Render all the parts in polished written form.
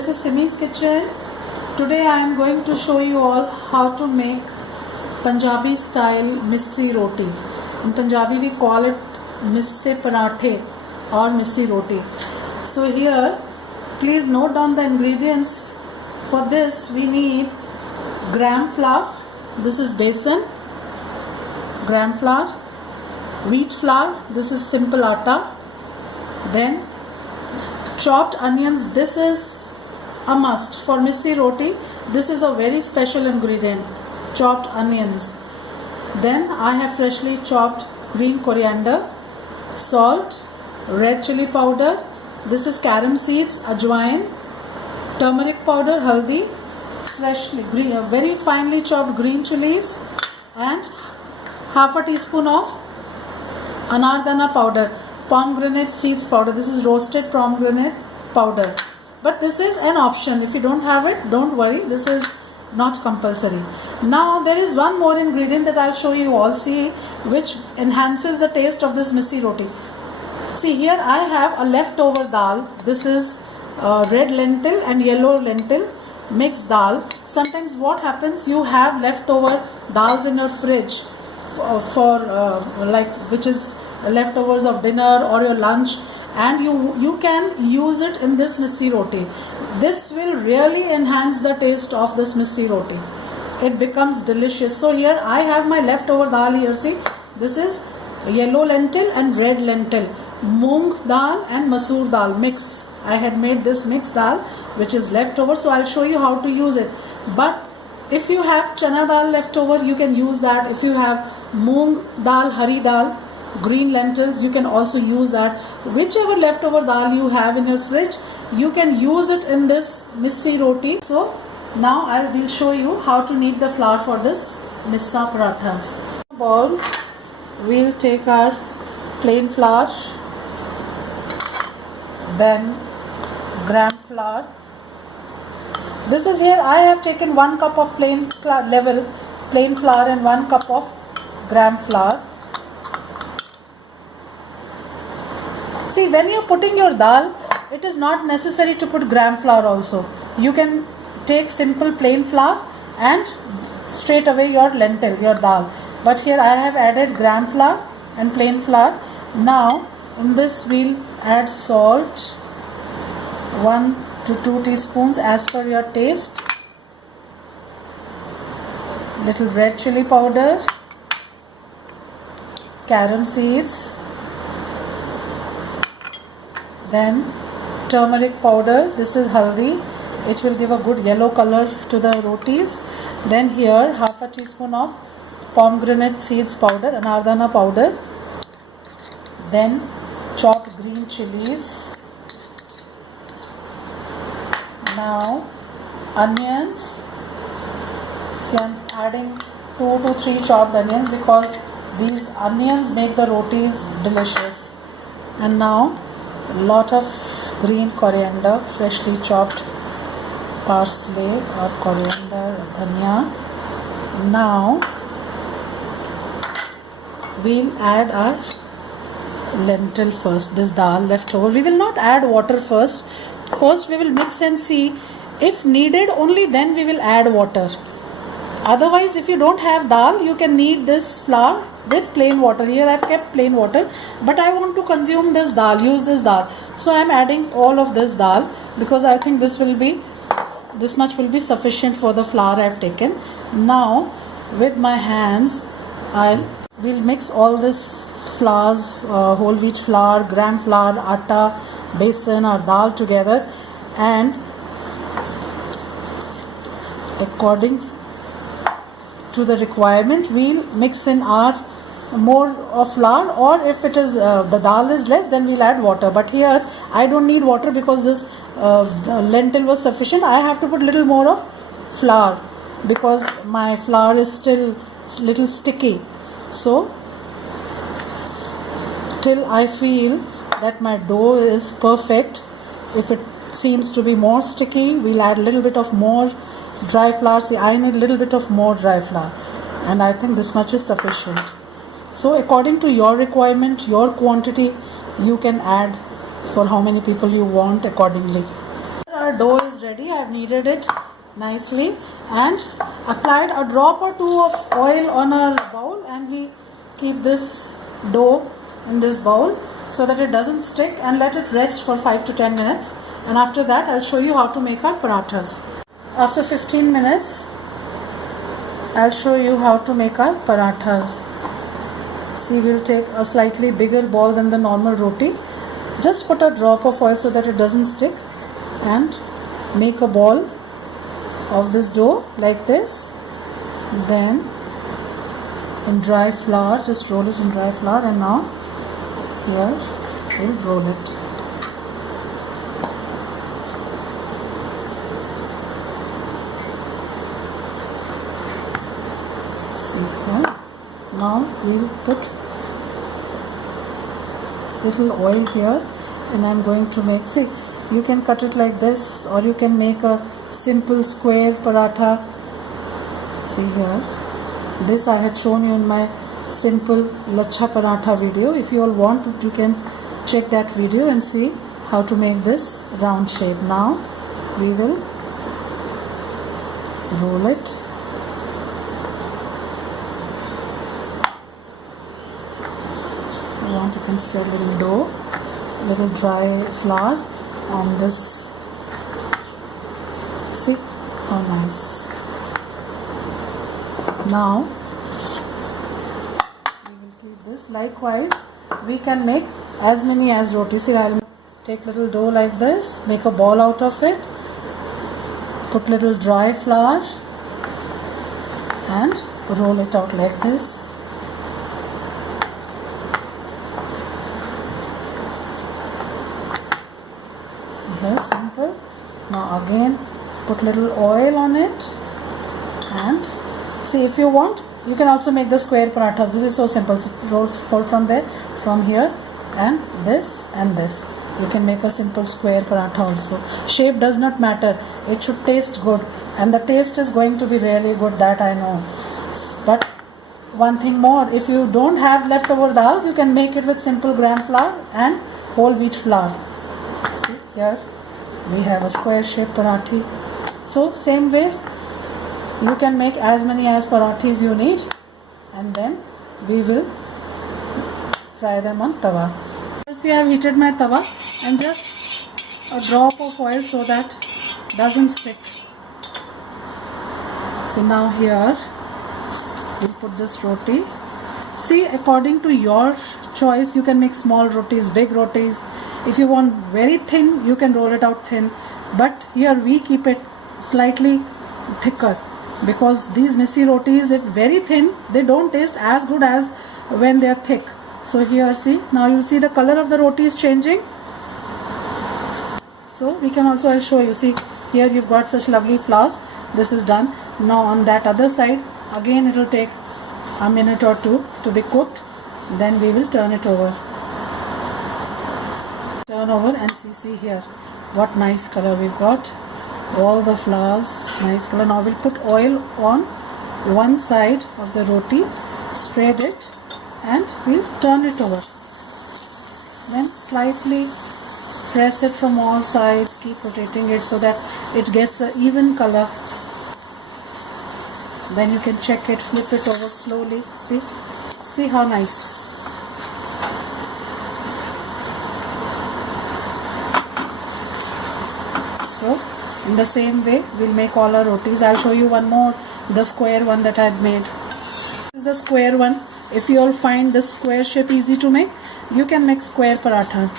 This is Simi's kitchen. Today I am going to show you all how to make Punjabi style missi roti. In Punjabi we call it misse parathe or missi roti. So here please note down the ingredients. For this we need gram flour. This is besan, gram flour, wheat flour. This is simple atta. Then chopped onions. This is a must for missi roti. This is a very special ingredient, chopped onions. Then I have freshly chopped green coriander, salt, red chili powder. This is carom seeds, ajwain, turmeric powder, haldi, freshly green, very finely chopped green chilies, and half a teaspoon of anardana powder, pomegranate seeds powder. This is roasted pomegranate powder. But this is an option. If you don't have it, don't worry. This is not compulsory. Now there is one more ingredient that I'll show you all. See, which enhances the taste of this missi roti. See, here I have a leftover dal. This is red lentil and yellow lentil mixed dal. Sometimes what happens, you have leftover dals in your fridge which is leftovers of dinner or your lunch, and you can use it in this missi roti. This will really enhance the taste of this missi roti. It becomes delicious. So here I have my leftover dal here. See, this is yellow lentil and red lentil, moong dal and masoor dal mix. I had made this mixed dal which is leftover, so I'll show you how to use it. But if you have chana dal leftover, you can use that. If you have moong dal, hari dal, green lentils, you can also use that. Whichever leftover dal you have in your fridge, you can use it in this missi roti. So now I will show you how to knead the flour for this missa parathas. Bowl, we'll take our plain flour, then gram flour. This is here I have taken 1 cup of plain flour and 1 cup of gram flour. See, when you're putting your dal, it is not necessary to put gram flour also. You can take simple plain flour and straight away your lentil, your dal. But here I have added gram flour and plain flour. Now in this we'll add salt, 1 to 2 teaspoons as per your taste. Little red chili powder, carom seeds, then turmeric powder. This is haldi. It will give a good yellow color to the rotis. Then here half a teaspoon of pomegranate seeds powder, anardana powder. Then chopped green chilies. Now onions. See, I'm adding 2 to 3 chopped onions because these onions make the rotis delicious. And now a lot of green coriander, freshly chopped parsley or coriander, dhania. Now we'll add our lentil first, this dal leftover. We will not add water first. First we will mix and see. If needed, only then we will add water. Otherwise, if you don't have dal, you can knead this flour with plain water. Here I have kept plain water, but I want to consume this dal, use this dal. So I am adding all of this dal because I think this much will be sufficient for the flour I have taken. Now with my hands, we'll mix all this flours, whole wheat flour, gram flour, atta, besan or dal together, and according to the requirement we'll mix in our more of flour, or if it is the dal is less, then we'll add water. But here I don't need water because this lentil was sufficient. I have to put little more of flour because my flour is still little sticky. So till I feel that my dough is perfect, if it seems to be more sticky, we'll add a little bit of more dry flour. See, I need a little bit of more dry flour, and I think this much is sufficient. So according to your requirement, your quantity, you can add for how many people you want accordingly. Our our dough is ready. I have kneaded it nicely and applied a drop or two of oil on our bowl, and we keep this dough in this bowl so that it doesn't stick, and let it rest for 5 to 10 minutes. And after that I'll show you how to make our parathas. After 15 minutes I'll show you how to make our parathas. See, we'll take a slightly bigger ball than the normal roti. Just put a drop of oil so that it doesn't stick, and make a ball of this dough like this. Then in dry flour, just roll it in dry flour, and now here we'll roll it. See here. Now we'll put little oil here, and I'm going to make, see, you can cut it like this, or you can make a simple square paratha. See here, this I had shown you in my simple lachha paratha video. If you all want, you can check that video and see how to make this round shape. Now we will roll it. You can spread little dough, little dry flour on this. See how nice. Now we will keep this. Likewise, we can make as many as rotis. See, I'll take little dough like this, make a ball out of it, put little dry flour and roll it out like this. Here, simple. Now again put little oil on it, and see, if you want, you can also make the square parathas. This is so simple. Fold from there, from here, and this and this. You can make a simple square paratha also. Shape does not matter. It should taste good, and the taste is going to be really good, that I know. But one thing more, if you don't have leftover dals, you can make it with simple gram flour and whole wheat flour. See, here we have a square shaped parathi. So same ways you can make as many as parathis you need, and then we will fry them on tawa. See, I have heated my tawa, and just a drop of oil so that doesn't stick. See, now here we'll put this roti. See, according to your choice, you can make small rotis, big rotis. If you want very thin, you can roll it out thin, but here we keep it slightly thicker, because these missi rotis, if very thin, they don't taste as good as when they are thick. So here, see, now you'll see the color of the roti is changing. So we can also, I'll show you, see, here you've got such lovely flowers. This is done. Now on that other side, again it will take a minute or two to be cooked. Then we will turn it over. Turn over and see here what nice color we've got. All the flowers, nice color. Now we'll put oil on one side of the roti, spread it, and we'll turn it over. Then slightly press it from all sides, keep rotating it so that it gets an even color. Then you can check it, flip it over slowly. See how nice. So in the same way we'll make all our rotis. I'll show you one more, the square one that I had made. This is the square one. If you all find this square shape easy to make, you can make square parathas.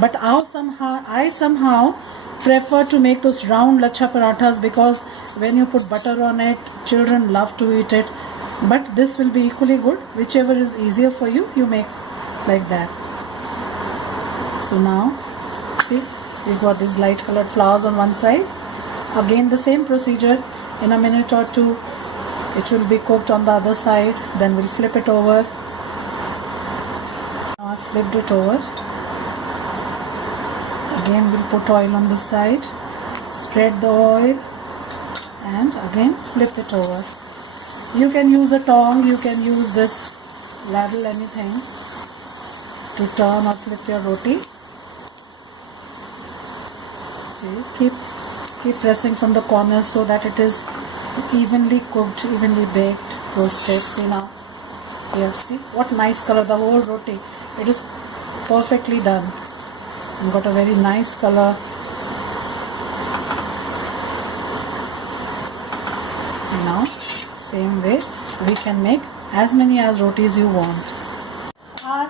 But I somehow prefer to make those round lachha parathas, because when you put butter on it, children love to eat it. But this will be equally good. Whichever is easier for you, you make like that. So now, see, we've got these light colored flowers on one side. Again the same procedure. In a minute or two, it will be cooked on the other side. Then we'll flip it over. Now I flipped it over. Again we'll put oil on this side, spread the oil, and again flip it over. You can use a tong, you can use this ladle, anything, to turn or flip your roti. See, keep Keep pressing from the corners so that it is evenly cooked, evenly baked, roasted. See now. Here, see what nice color, the whole roti. It is perfectly done. You've got a very nice color. Now, same way, we can make as many as rotis you want. Our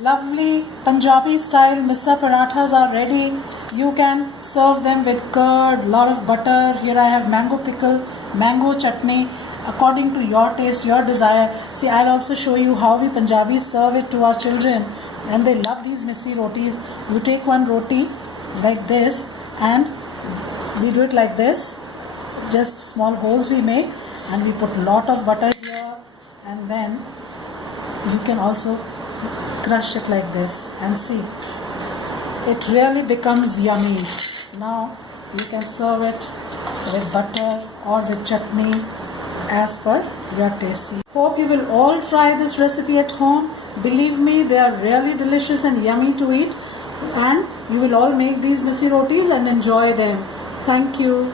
lovely Punjabi style missa parathas are ready. You can serve them with curd, lot of butter. Here I have mango pickle, mango chutney, according to your taste, your desire. See, I'll also show you how we Punjabis serve it to our children, and they love these missi rotis. You take one roti like this, and we do it like this. Just small holes we make, and we put lot of butter here, and then you can also crush it like this, and see, it really becomes yummy. Now you can serve it with butter or with chutney as per your taste. Hope you will all try this recipe at home. Believe me, they are really delicious and yummy to eat, and you will all make these missi rotis and enjoy them. Thank you.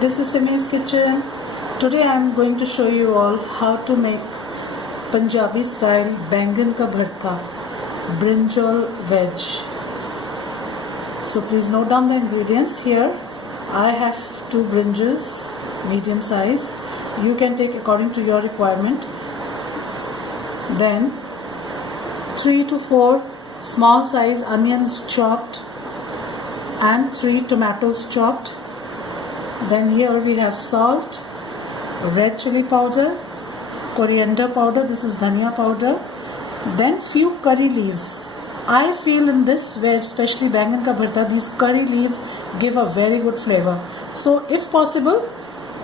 This is Simi's kitchen. Today I am going to show you all how to make Punjabi style bangan ka bharta, brinjal veg. So please note down the ingredients here. I have 2 brinjals, medium size. You can take according to your requirement. Then 3 to 4 small size onions chopped and 3 tomatoes chopped. Then here we have salt, red chili powder, coriander powder, this is dhania powder, then few curry leaves. I feel in this veg, especially bangan ka bharta, these curry leaves give a very good flavor. So if possible,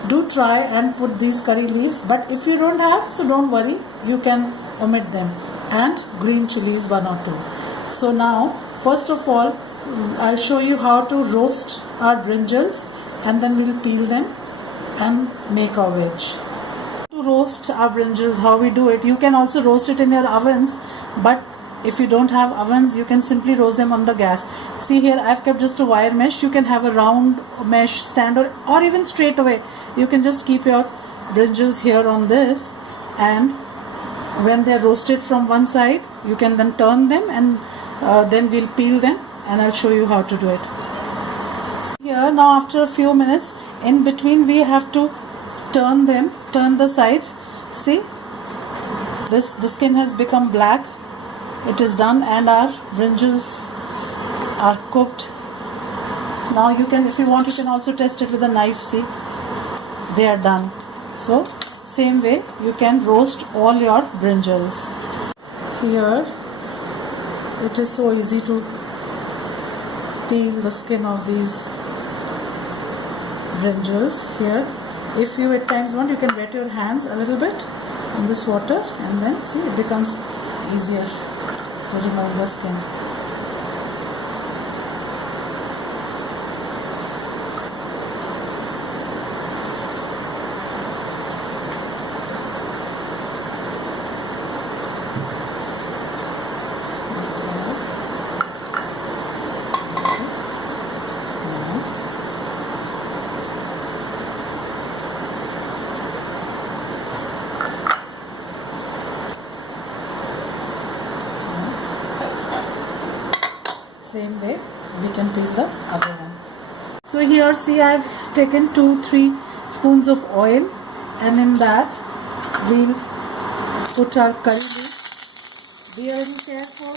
do try and put these curry leaves, but if you don't have, so don't worry, you can omit them. And green chilies 1 or 2. So now, first of all, I'll show you how to roast our brinjals, and then we'll peel them and make our veg. To roast our brinjals, how we do it, you can also roast it in your ovens, but if you don't have ovens, you can simply roast them on the gas. See here, I've kept just a wire mesh. You can have a round mesh stand, or even straight away. You can just keep your brinjals here on this, and when they're roasted from one side, you can then turn them, and then we'll peel them, and I'll show you how to do it. Here now, after a few minutes, in between we have to turn them, turn the sides. See, the skin has become black. It is done, and our brinjals are cooked. Now you can, if you want, you can also test it with a knife. See, they are done. So same way you can roast all your brinjals. Here it is so easy to peel the skin of these brinjals. Here, if you at times want, you can wet your hands a little bit in this water, and then see, it becomes easier to remove the skin. Same way we can peel the other one. So here, see, I've taken 2-3 spoons of oil, and in that we'll put our curry leaves. Be a little careful.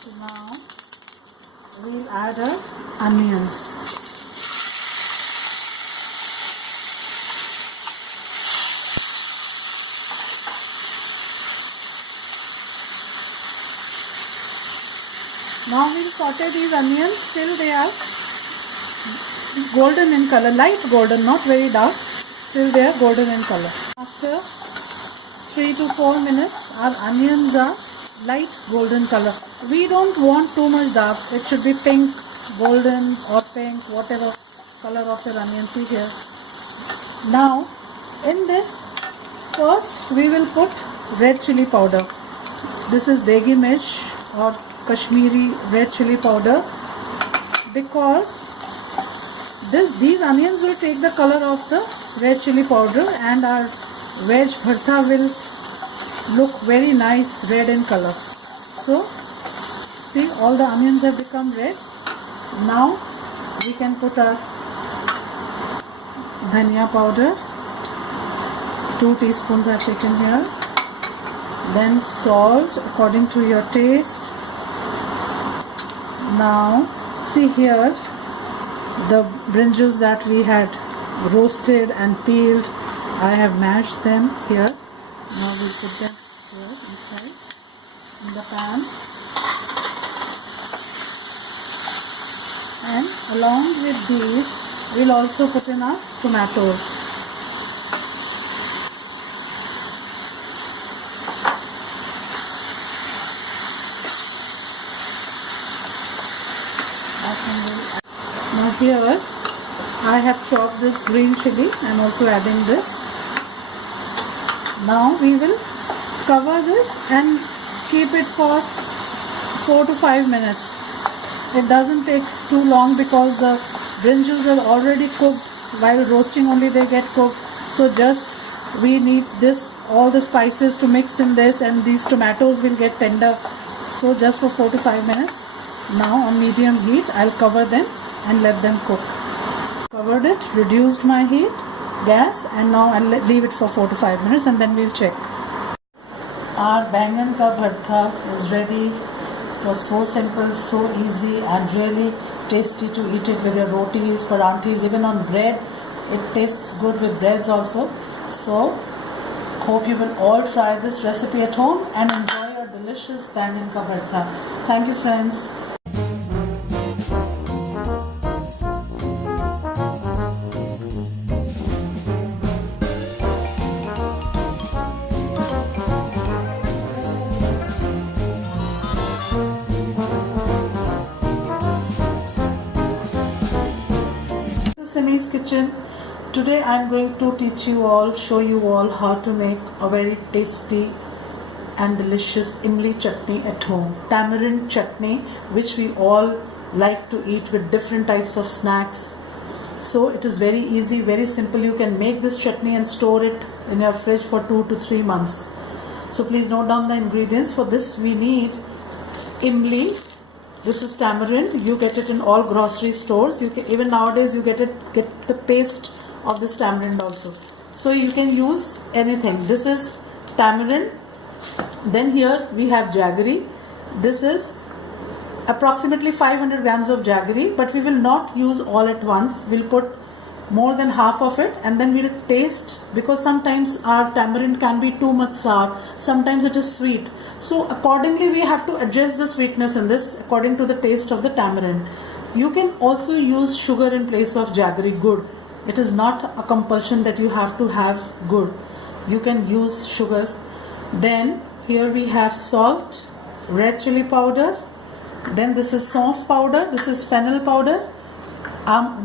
So now we'll add our onions. Now we'll saute these onions till they are golden in color, light golden, not very dark, till they are golden in color. After 3 to 4 minutes, our onions are light golden color. We don't want too much dark. It should be pink, golden or pink, whatever color of your onion. See here. Now in this, first we will put red chili powder. This is Degi Mirch or Kashmiri red chili powder, because these onions will take the color of the red chili powder and our veg bharta will look very nice red in color. So see, all the onions have become red. Now we can put our dhania powder. 2 teaspoons I have taken here. Then salt according to your taste. Now see here, the brinjals that we had roasted and peeled, I have mashed them here. Now we'll put them here inside in the pan. And along with these, we'll also put in our tomatoes. Now here I have chopped this green chili. I am also adding this. Now we will cover this and keep it for 4 to 5 minutes. It doesn't take too long because the brinjals are already cooked. While roasting only they get cooked. So just we need this, all the spices to mix in this, and these tomatoes will get tender. So just for 4 to 5 minutes. Now on medium heat I'll cover them and let them cook. Covered it, reduced my heat, gas, and now I'll leave it for 4 to 5 minutes and then we'll check. Our bangan ka bharta is ready. It was so simple, so easy, and really tasty to eat it with your rotis, paranthis, even on bread. It tastes good with breads also. So hope you will all try this recipe at home and enjoy your delicious bangan ka bharta. Thank you, friends. Simi's kitchen. Today I am going to teach you all, show you all how to make a very tasty and delicious imli chutney at home. Tamarind chutney, which we all like to eat with different types of snacks. So it is very easy, very simple. You can make this chutney and store it in your fridge for 2 to 3 months. So please note down the ingredients. For this we need imli. This is tamarind. You get it in all grocery stores. You can, even nowadays you get the paste of this tamarind also. So you can use anything. This is tamarind. Then here we have jaggery. This is approximately 500 grams of jaggery, but we will not use all at once. We'll put more than half of it and then we'll taste, because sometimes our tamarind can be too much sour, sometimes it is sweet. So accordingly we have to adjust the sweetness in this according to the taste of the tamarind. You can also use sugar in place of jaggery, gur. It is not a compulsion that you have to have gur. You can use sugar. Then here we have salt, red chili powder. Then this is saunf powder, this is fennel powder.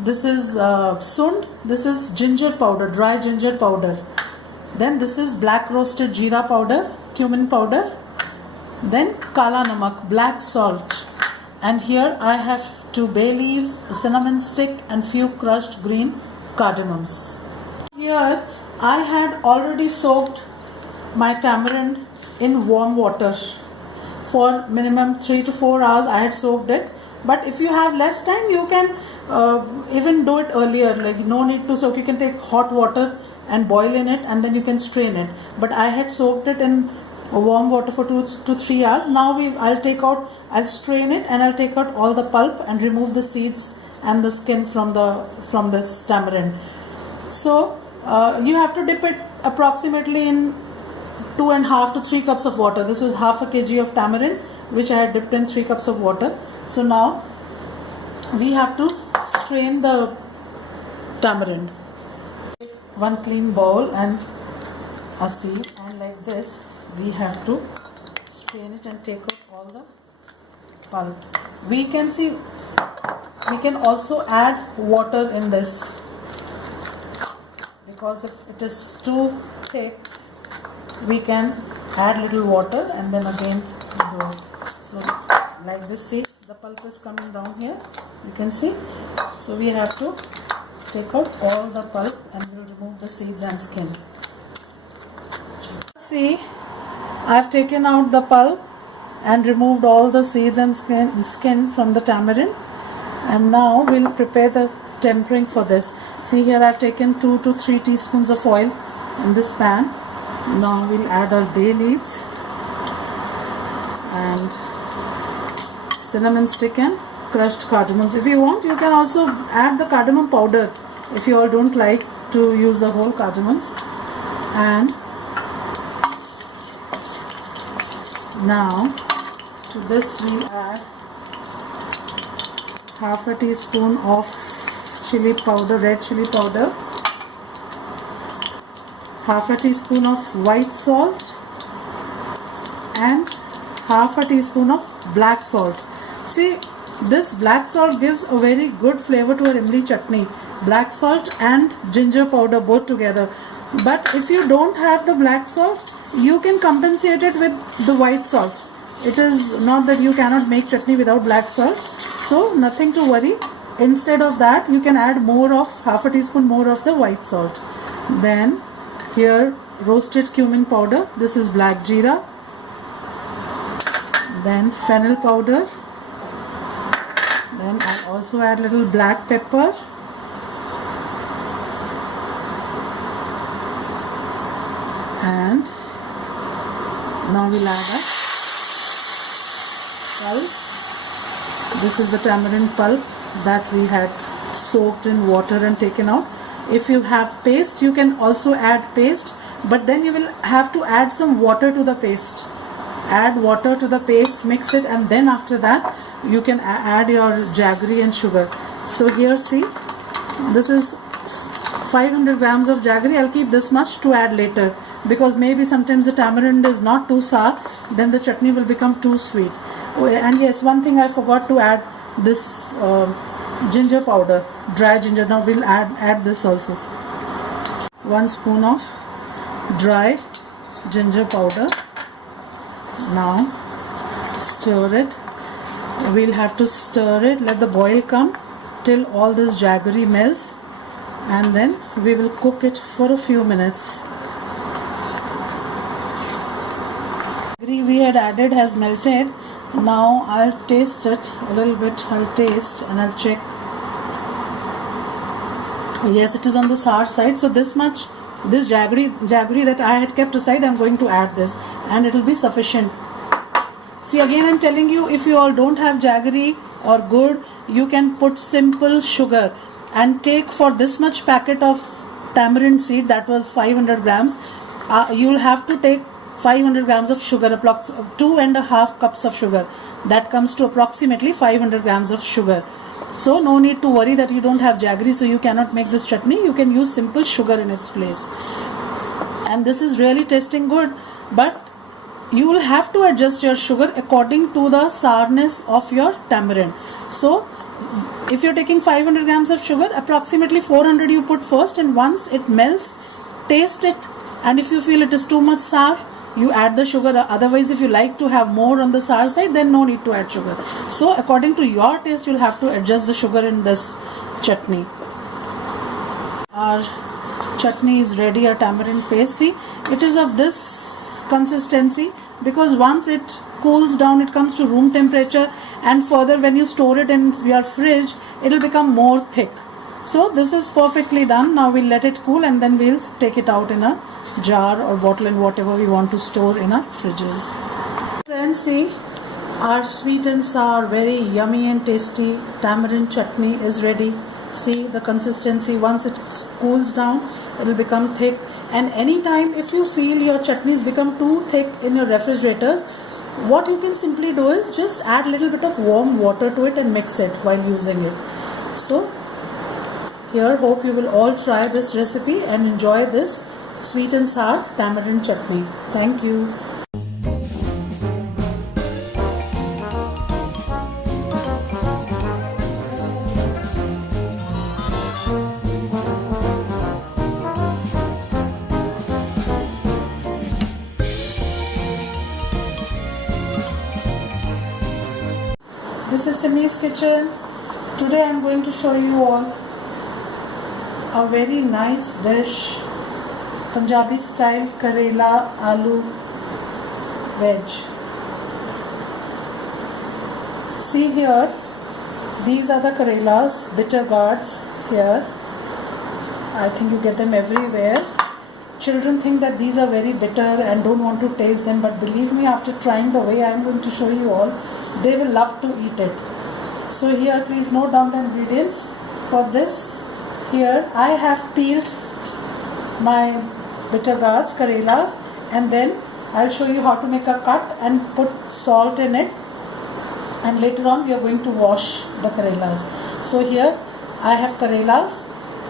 This is sund, this is ginger powder, dry ginger powder. Then this is black roasted jeera powder, cumin powder. Then kala namak, black salt. And here I have 2 bay leaves, a cinnamon stick and few crushed green cardamoms. Here I had already soaked my tamarind in warm water. For minimum 3 to 4 hours I had soaked it. But if you have less time, you can even do it earlier. Like, no need to soak. You can take hot water and boil in it and then you can strain it. But I had soaked it in warm water for 2 to 3 hours. Now I'll strain it and I'll take out all the pulp and remove the seeds and the skin from this tamarind. So you have to dip it approximately in 2.5 to 3 cups of water. This was half a kg of tamarind, which I had dipped in 3 cups of water. So now we have to strain the tamarind. Take one clean bowl and a sieve, and like this we have to strain it and take out all the pulp. We can see, we can also add water in this, because if it is too thick, we can add little water and then again do it. So like this, see, the pulp is coming down here, you can see. So we have to take out all the pulp and we'll remove the seeds and skin. See, I've taken out the pulp and removed all the seeds and skin from the tamarind, and now we'll prepare the tempering for this. See, here I've taken 2 to 3 teaspoons of oil in this pan. Now we'll add our bay leaves and cinnamon stick and crushed cardamoms. If you want, you can also add the cardamom powder if you all don't like to use the whole cardamoms. And now to this we'll add half a teaspoon of chili powder, red chili powder, half a teaspoon of white salt, and half a teaspoon of black salt. See, this black salt gives a very good flavor to our imli chutney. Black salt and ginger powder both together. But if you don't have the black salt, you can compensate it with the white salt. It is not that you cannot make chutney without black salt. So nothing to worry. Instead of that, you can add more of half a teaspoon more of the white salt. Then here roasted cumin powder. This is black jeera. Then fennel powder. Then I also add little black pepper. And now we'll add a pulp. This is the tamarind pulp that we had soaked in water and taken out. If you have paste, you can also add paste, but then you will have to add some water to the paste. Add water to the paste, mix it, and then after that you can add your jaggery and sugar. So here, see, this is 500 grams of jaggery. I'll keep this much to add later, because maybe sometimes the tamarind is not too sour, then the chutney will become too sweet. And yes, one thing I forgot to add, this ginger powder, dry ginger. Now we'll add this also. 1 spoon of dry ginger powder. Now stir it. We'll have to stir it, let the boil come till all this jaggery melts, and then we will cook it for a few minutes. Jaggery we had added has melted. Now I'll taste it a little bit. I'll taste and I'll check. Yes, it is on the sour side. So this much, this jaggery that I had kept aside, I'm going to add this, and it will be sufficient. See, again I'm telling you, if you all don't have jaggery or gur, you can put simple sugar, and take for this much packet of tamarind seed, that was 500 grams, you'll have to take 500 grams of sugar, 2.5 cups of sugar. That comes to approximately 500 grams of sugar. So no need to worry that you don't have jaggery, so you cannot make this chutney. You can use simple sugar in its place. And this is really tasting good, but you will have to adjust your sugar according to the sourness of your tamarind. So if you're taking 500 grams of sugar, approximately 400 you put first, and once it melts, taste it, and if you feel it is too much sour, you add the sugar. Otherwise, if you like to have more on the sour side, then no need to add sugar. So according to your taste, you'll have to adjust the sugar in this chutney. Our chutney is ready, our tamarind paste. See, it is of this consistency, because once it cools down, it comes to room temperature, and further when you store it in your fridge, it will become more thick. So this is perfectly done. Now we'll let it cool, and then we'll take it out in a jar or bottle and whatever we want to store in our fridges. Friends, see, our sweet and sour, very yummy and tasty tamarind chutney is ready. See the consistency. Once it cools down, it will become thick. And anytime if you feel your chutneys become too thick in your refrigerators, what you can simply do is just add a little bit of warm water to it and mix it while using it. So here, hope you will all try this recipe and enjoy this sweet and sour tamarind chutney. Thank you. this is Simi's kitchen. Today I am going to show you all a very nice dish, Punjabi style Karela Aloo Veg. See here, these are the Karelas, bitter gourds here. I think you get them everywhere. Children think that these are very bitter and don't want to taste them, but believe me, after trying the way I am going to show you all, they will love to eat it. So here, please note down the ingredients for this. Here I have peeled my bitter gourds, Karelas, and then I'll show you how to make a cut and put salt in it, and later on we are going to wash the Karelas. So here I have Karelas,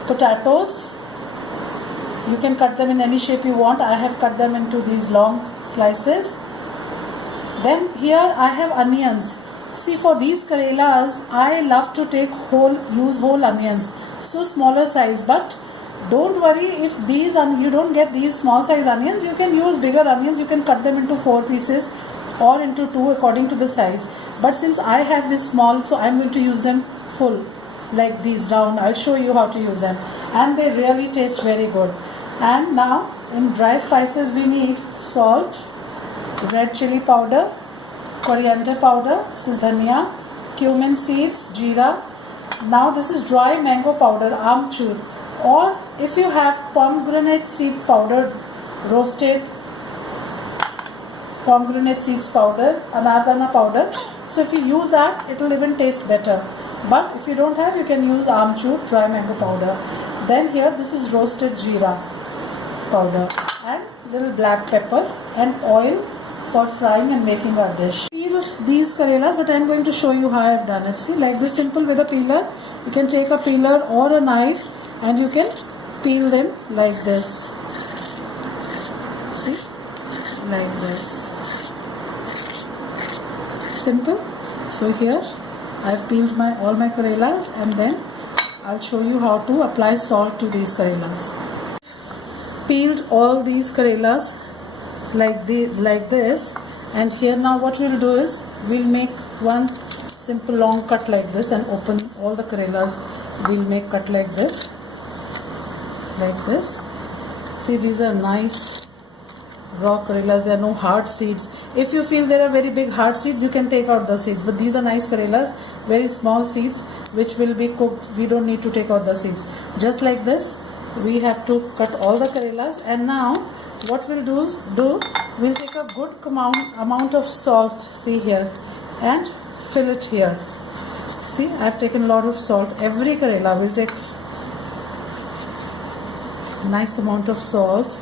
potatoes. You can cut them in any shape you want. I have cut them into these long slices. Then here I have onions. See, for these Karelas, I love to use whole onions. So smaller size, but don't worry if you don't get these small size onions, you can use bigger onions. You can cut them into 4 pieces or into 2 according to the size. But since I have this small, so I'm going to use them full, like these round. I'll show you how to use them, and they really taste very good. And now in dry spices we need salt, red chili powder, coriander powder, this is dhania, cumin seeds, jeera. Now this is dry mango powder, amchur, or if you have pomegranate seed powder, roasted pomegranate seeds powder, anardana powder. So if you use that, it will even taste better. But if you don't have, you can use amchur, dry mango powder. Then here, this is roasted jeera powder and little black pepper and oil for frying and making our dish. Peel these Karelas, but I am going to show you how I have done it. See, like this, simple with a peeler. You can take a peeler or a knife and you can peel them like this. See, like this. Simple. So here I have peeled all my Karelas, and then I'll show you how to apply salt to these Karelas. Peeled all these Karelas like this, and here now what we'll do is we'll make one simple long cut like this and open all the Karelas. We'll make cut like this. See, these are nice raw Karelas. There are no hard seeds. If you feel there are very big hard seeds, you can take out the seeds, but these are nice Karelas, very small seeds which will be cooked. We don't need to take out the seeds. Just like this, we have to cut all the Karelas. And now what we'll do is we'll take a good amount of salt, see here, and fill it here. See, I've taken a lot of salt. Every Karela will take a nice amount of salt.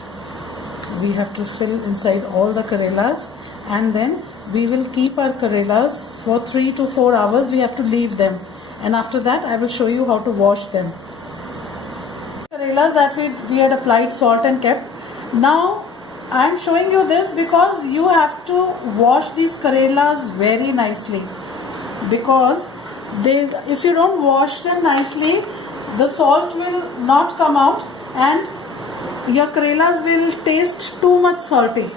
We have to fill inside all the Karelas, and then we will keep our Karelas for 3 to 4 hours. We have to leave them, and after that I will show you how to wash them. Karelas that we had applied salt and kept. Now I am showing you this because you have to wash these Karelas very nicely, because if you don't wash them nicely, the salt will not come out and your Karelas will taste too much salty.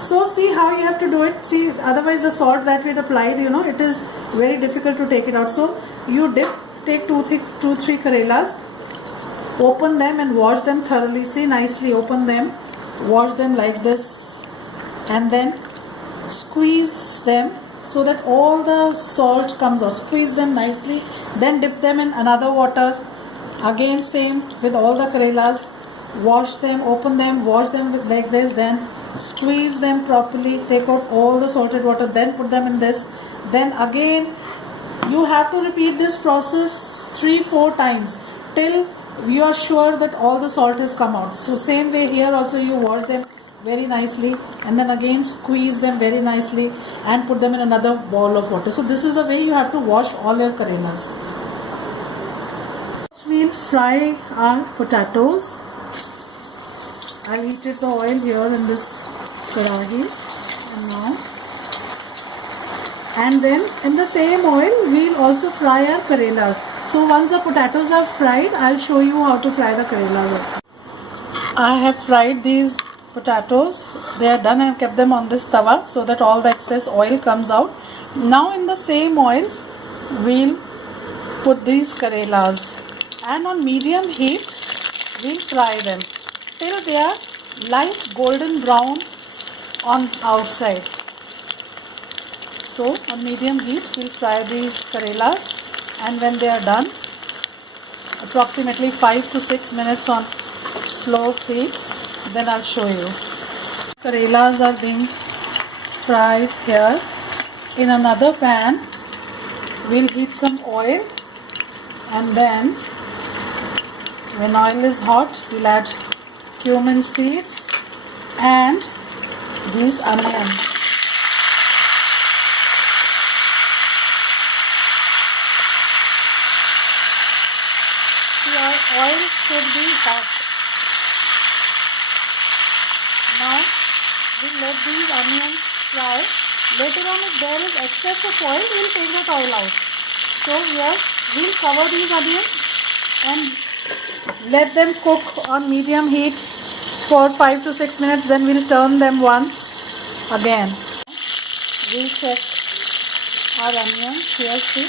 So see how you have to do it. See, otherwise the salt that we had applied, it is very difficult to take it out. So you take 2-3 Karelas, open them and wash them thoroughly. See, nicely open them, wash them like this, and then squeeze them so that all the salt comes out. Squeeze them nicely, then dip them in another water. Again same with all the Karelas. Wash them, open them, wash them like this, then squeeze them properly, take out all the salted water, then put them in this. Then again you have to repeat this process 3-4 times till you are sure that all the salt has come out. So same way here also, you wash them very nicely and then again squeeze them very nicely and put them in another bowl of water. So this is the way you have to wash all your Karelas. We'll fry our potatoes. I heated the oil here in this karahi and then in the same oil we'll also fry our Karelas. So once the potatoes are fried, I'll show you how to fry the Karelas also. I have fried these potatoes. They are done and kept them on this tawa so that all the excess oil comes out. Now in the same oil we'll put these Karelas, and on medium heat we'll fry them till they are light golden brown on outside. So on medium heat we'll fry these Karelas, and when they are done, approximately 5 to 6 minutes on slow heat, then I'll show you. Karelas are being fried here. In another pan we'll heat some oil, and then when oil is hot we'll add cumin seeds and these onions. Our oil should be hot. Now we'll let these onions fry. Later on, if there is excess of oil, we'll take that oil out. So here we'll cover these onions and let them cook on medium heat for 5 to 6 minutes. Then we'll turn them once again. We'll check our onions. Here, see,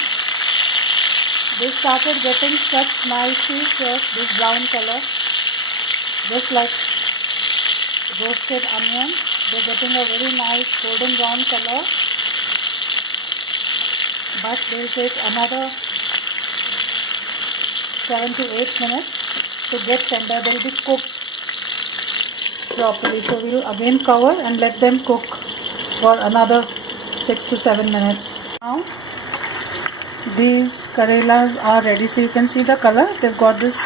they started getting such nicely this brown color, just like roasted onions. They're getting a very nice golden brown color, but they'll take another 7 to 8 minutes to get tender. They'll be cooked properly. So we'll again cover and let them cook for another 6 to 7 minutes. Now these Karelas are ready. So you can see the color. They've got this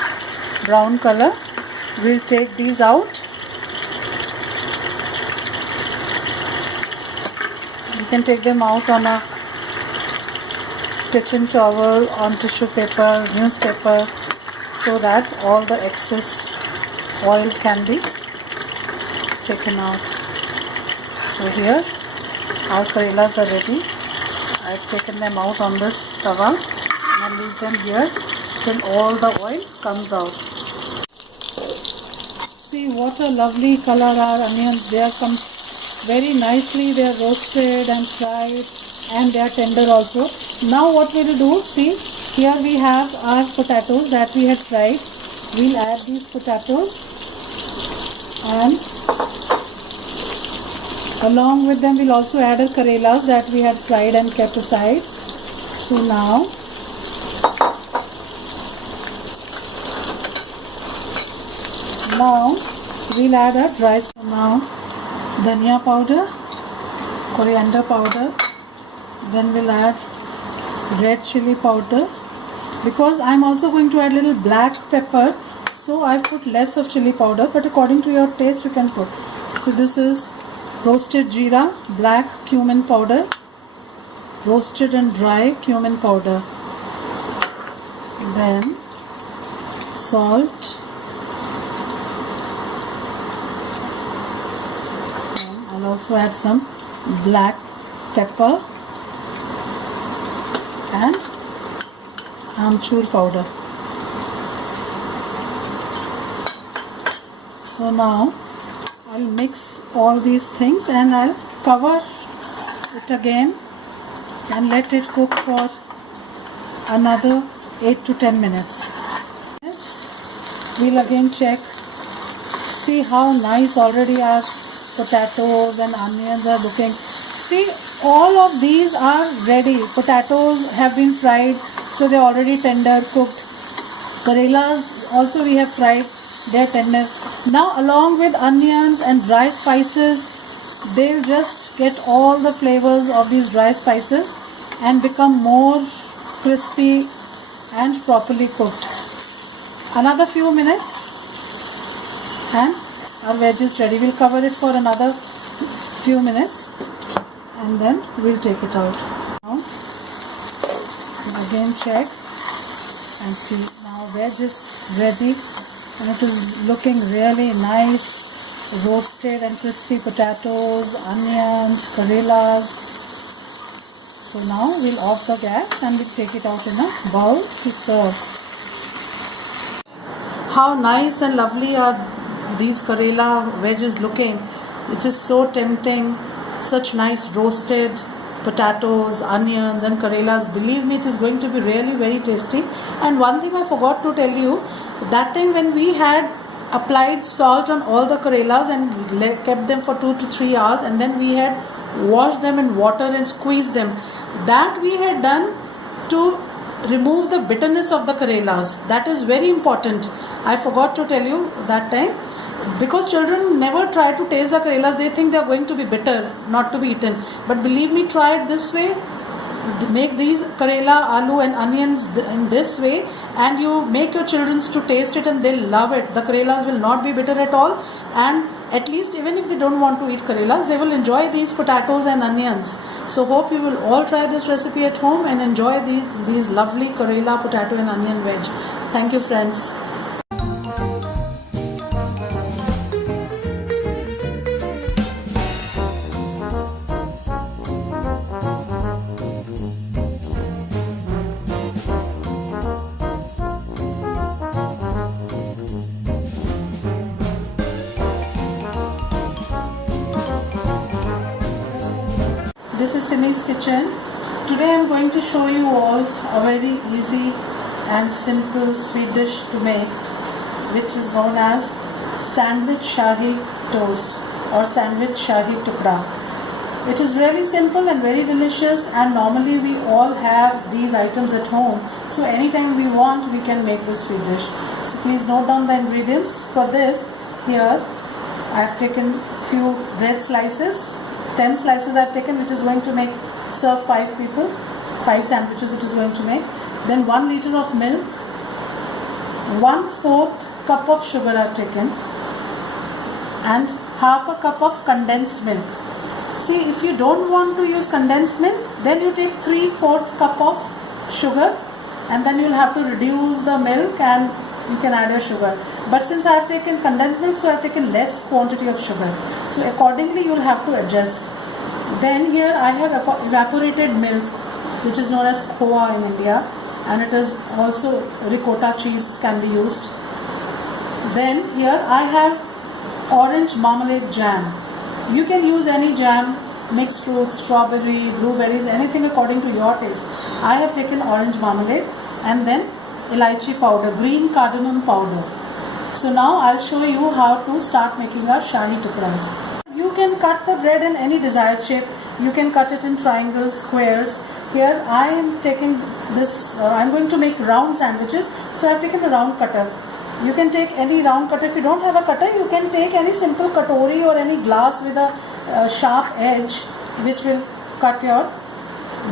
brown color. We'll take these out. You can take them out on a kitchen towel, on tissue paper, newspaper, so that all the excess oil can be taken out. So here our Karelas are ready. I've taken them out on this tawa and I'll leave them here till all the oil comes out. See what a lovely color our onions. They are come very nicely. They are roasted and fried, and they are tender also. Now what we'll do, see, here we have our potatoes that we had fried. We'll add these potatoes, and along with them we'll also add our Karelas that we had fried and kept aside. So now we'll add our dry spices. Now dhania powder, coriander powder, then we'll add red chili powder, because I'm also going to add little black pepper, so I've put less of chili powder, but according to your taste you can put. So this is roasted jeera, black cumin powder, roasted and dry cumin powder, then salt, and I'll also add some black pepper and amchur powder. So now I'll mix all these things and I'll cover it again and let it cook for another 8 to 10 minutes. We'll again check, see how nice already our potatoes and onions are looking. See, all of these are ready. Potatoes have been fried, so they're already tender, cooked. Karelas also we have fried, they're tender. Now along with onions and dry spices, they'll just get all the flavors of these dry spices and become more crispy and properly cooked. Another few minutes and our veg is ready. We'll cover it for another few minutes and then we'll take it out. Now again check and see, now veg is ready and it is looking really nice. Roasted and crispy potatoes, onions, Karelas. So now we'll off the gas and we'll take it out in a bowl to serve. How nice and lovely are these Karela veggies looking. It is so tempting, such nice roasted potatoes, onions and karelas. Believe me, it is going to be really very tasty. And one thing I forgot to tell you, that time when we had applied salt on all the karelas and kept them for 2 to 3 hours, and then we had washed them in water and squeezed them, that we had done to remove the bitterness of the karelas. That is very important. I forgot to tell you that time, because children never try to taste the karelas. They think they are going to be bitter, not to be eaten. But believe me, try it this way. Make these karela, aloo and onions in this way, and you make your children to taste it and they'll love it. The karelas will not be bitter at all, and at least even if they don't want to eat karelas, they will enjoy these potatoes and onions. So hope you will all try this recipe at home and enjoy these lovely karela, potato and onion veg. Thank you, friends. This is Simi's kitchen. Today I am going to show you all a very easy and simple sweet dish to make, which is known as sandwich shahi toast or sandwich shahi tukda. It is really simple and very delicious, and normally we all have these items at home, so anytime we want we can make this sweet dish. So please note down the ingredients. For this, here I have taken few bread slices. 10 slices I have taken, which is going to serve 5 people. 5 sandwiches it is going to make. Then 1 liter of milk, 1/4 cup of sugar I have taken, and half a cup of condensed milk. See, if you don't want to use condensed milk, then you take 3/4 cup of sugar, and then you'll have to reduce the milk and you can add your sugar. But since I have taken condensed milk, so I have taken less quantity of sugar. So accordingly you'll have to adjust. Then here I have evaporated milk, which is known as khoa in India, and it is also ricotta cheese can be used. Then here I have orange marmalade jam. You can use any jam, mixed fruits, strawberry, blueberries, anything according to your taste. I have taken orange marmalade, and then elaichi powder, green cardamom powder. So now I'll show you how to start making our shahi tukdas. You can cut the bread in any desired shape. You can cut it in triangles, squares. Here I am taking this, I'm going to make round sandwiches, so I have taken a round cutter. You can take any round cutter. If you don't have a cutter, you can take any simple katori or any glass with a sharp edge, which will cut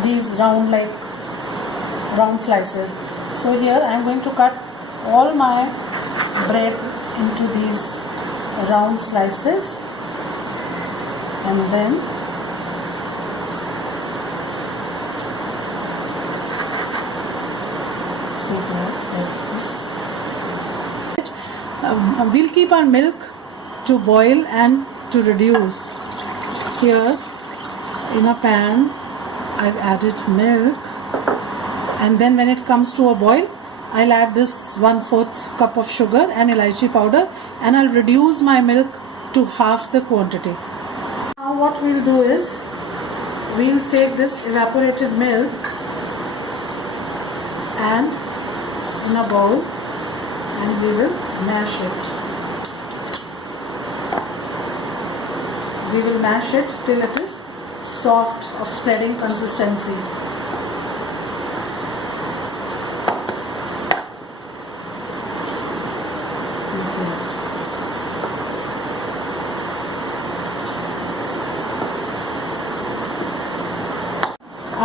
these round slices. So here I am going to cut all my bread into these round slices, and then see here like this. We'll keep our milk to boil and to reduce. Here in a pan I've added milk, and then when it comes to a boil, I'll add this 1/4 cup of sugar and elaichi powder, and I'll reduce my milk to half the quantity. Now what we'll do is, we'll take this evaporated milk and in a bowl, and we will mash it. We will mash it till it is soft, of spreading consistency.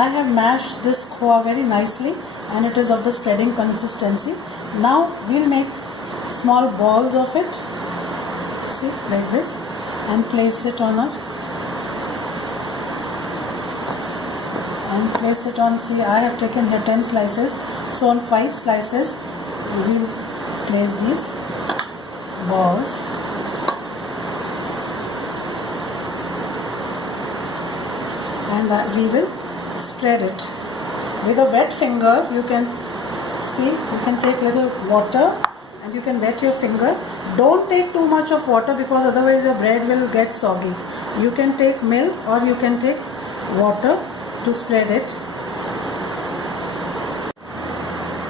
I have mashed this khoa very nicely, and it is of the spreading consistency. Now we'll make small balls of it, see, like this, and place it on see, I have taken here 10 slices, so on 5 slices we will place these balls. And we will spread it with a wet finger. You can see, you can take little water and you can wet your finger. Don't take too much of water, because otherwise your bread will get soggy. You can take milk or you can take water, to spread it.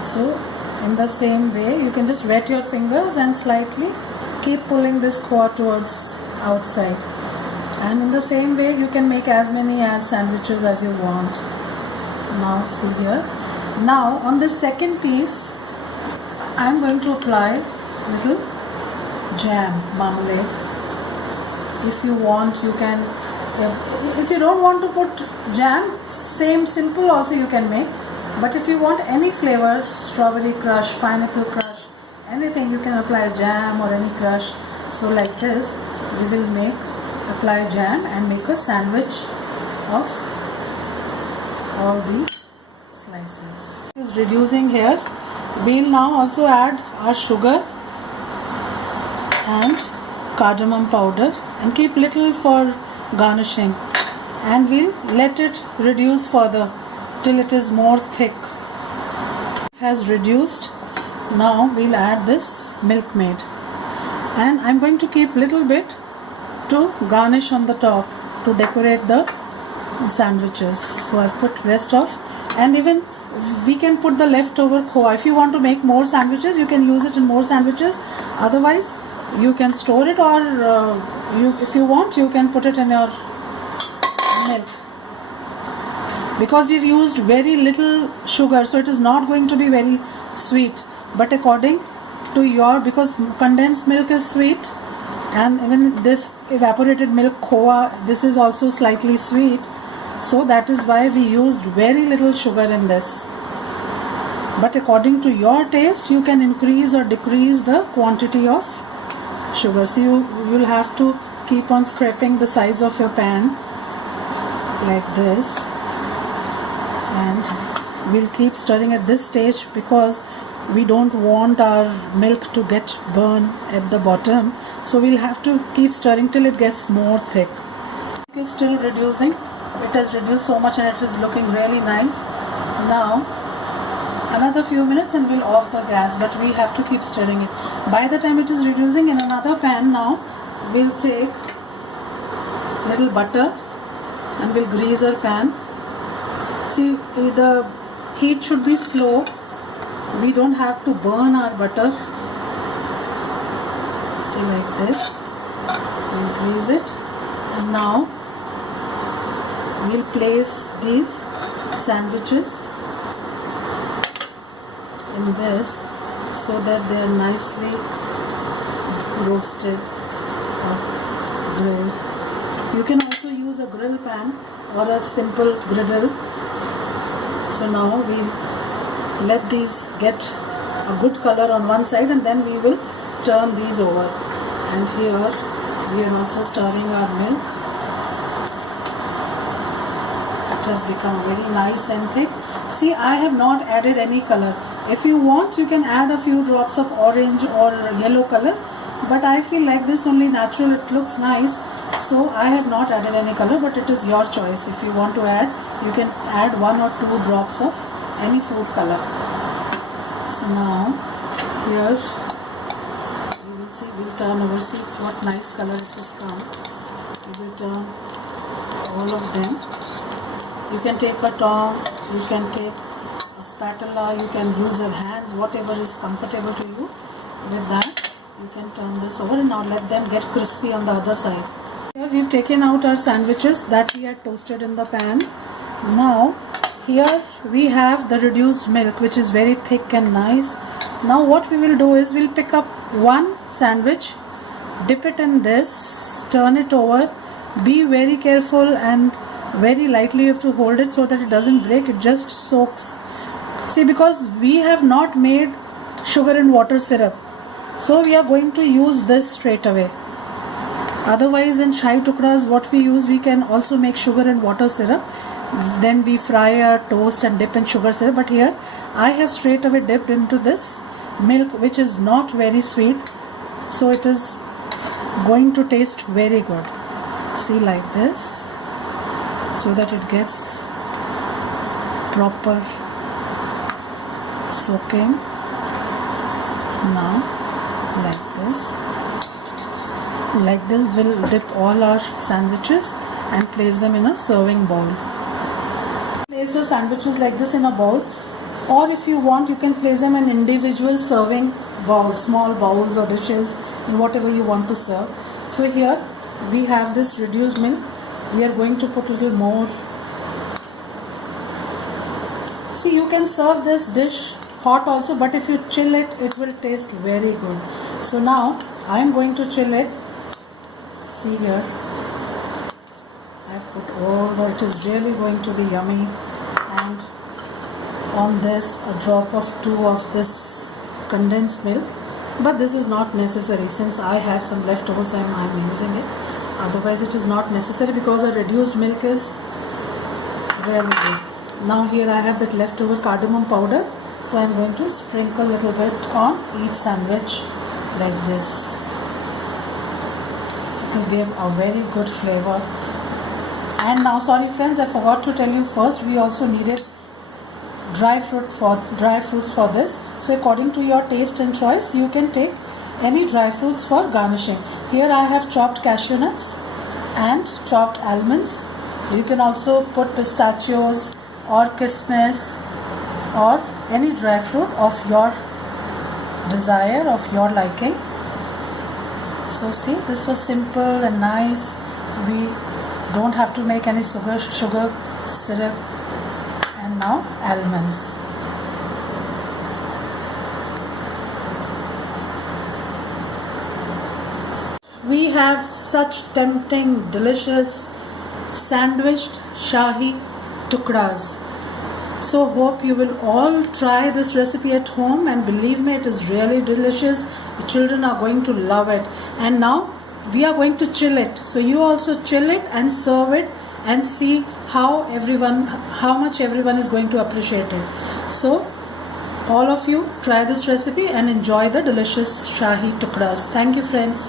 So in the same way, you can just wet your fingers and slightly keep pulling this khoa towards outside. And in the same way, you can make as many as sandwiches as you want. Now see here. Now on this second piece, I am going to apply little jam, marmalade. If you want, you can. If you don't want to put jam, same simple also you can make. But if you want any flavor, strawberry crush, pineapple crush, anything, you can apply jam or any crush. So like this, we will apply jam and make a sandwich of all these slices. Is reducing here. We'll now also add our sugar and cardamom powder and keep little for garnishing, and we'll let it reduce further till it is more thick. Has reduced. Now we'll add this Milkmaid, and I'm going to keep little bit to garnish on the top to decorate the sandwiches. So I've put rest of, and even we can put the leftover khoa. If you want to make more sandwiches, you can use it in more sandwiches. Otherwise, you can store it, or if you want, you can put it in your milk. Because we've used very little sugar, so it is not going to be very sweet. But according to your, because condensed milk is sweet, and even this evaporated milk khoa, this is also slightly sweet. So that is why we used very little sugar in this. But according to your taste, you can increase or decrease the quantity of sugar. So you'll have to keep on scraping the sides of your pan like this, and we'll keep stirring at this stage because we don't want our milk to get burned at the bottom. So we'll have to keep stirring till it gets more thick. It is still reducing. It has reduced so much and it is looking really nice. Now another few minutes and we'll off the gas, but we have to keep stirring it. By the time it is reducing, in another pan now we'll take little butter and we'll grease our pan. See, the heat should be slow. We don't have to burn our butter. See, like this. We'll grease it, and now we'll place these sandwiches in this so that they are nicely roasted or grilled. You can also use a grill pan or a simple griddle. So now we'll let these get a good color on one side, and then we will turn these over. And here we are also stirring our milk. It has become very nice and thick. See, I have not added any color. If you want, you can add a few drops of orange or yellow color, but I feel like this only natural, it looks nice, so I have not added any color, but it is your choice. If you want to add, you can add 1 or 2 drops of any food color. So now here you will see, we'll turn over, see what nice color it has come. We will turn all of them. You can take a tongue, you can take a spatula, you can use your hands, whatever is comfortable to you. With that, you can turn this over, and now let them get crispy on the other side. Here we've taken out our sandwiches that we had toasted in the pan. Now here we have the reduced milk, which is very thick and nice. Now what we will do is we'll pick up one sandwich, dip it in this, turn it over. Be very careful and very lightly you have to hold it so that it doesn't break, it just soaks. See, because we have not made sugar and water syrup, so we are going to use this straight away. Otherwise in Shahi Tukras, what we use, we can also make sugar and water syrup, then we fry our toast and dip in sugar syrup. But here I have straight away dipped into this milk, which is not very sweet, so it is going to taste very good. See, like this, so that it gets proper soaking. Now like this we'll dip all our sandwiches and place them in a serving bowl. Place your sandwiches like this in a bowl, or if you want, you can place them in individual serving bowls, small bowls or dishes, in whatever you want to serve. So here we have this reduced milk. We are going to put a little more. See, you can serve this dish hot also, but if you chill it, it will taste very good. So now I am going to chill it. See here, I have put all the, it is really going to be yummy. And on this, a drop of 2 of this condensed milk, but this is not necessary since I have some leftover, so I'm using it. Otherwise it is not necessary because the reduced milk is really good. Now here I have that leftover cardamom powder, so I'm going to sprinkle a little bit on each sandwich like this. It will give a very good flavor. And now, sorry friends, I forgot to tell you first, we also needed dry fruits for this. So according to your taste and choice, you can take any dry fruits for garnishing. Here I have chopped cashew nuts and chopped almonds. You can also put pistachios or kismis or any dry fruit of your desire, of your liking. So see, this was simple and nice. We don't have to make any sugar syrup. And now almonds. We have such tempting, delicious sandwiched Shahi tukdas. So hope you will all try this recipe at home, and believe me, it is really delicious. The children are going to love it. And now we are going to chill it. So you also chill it and serve it and see how much everyone is going to appreciate it. So all of you try this recipe and enjoy the delicious Shahi tukdas. Thank you friends.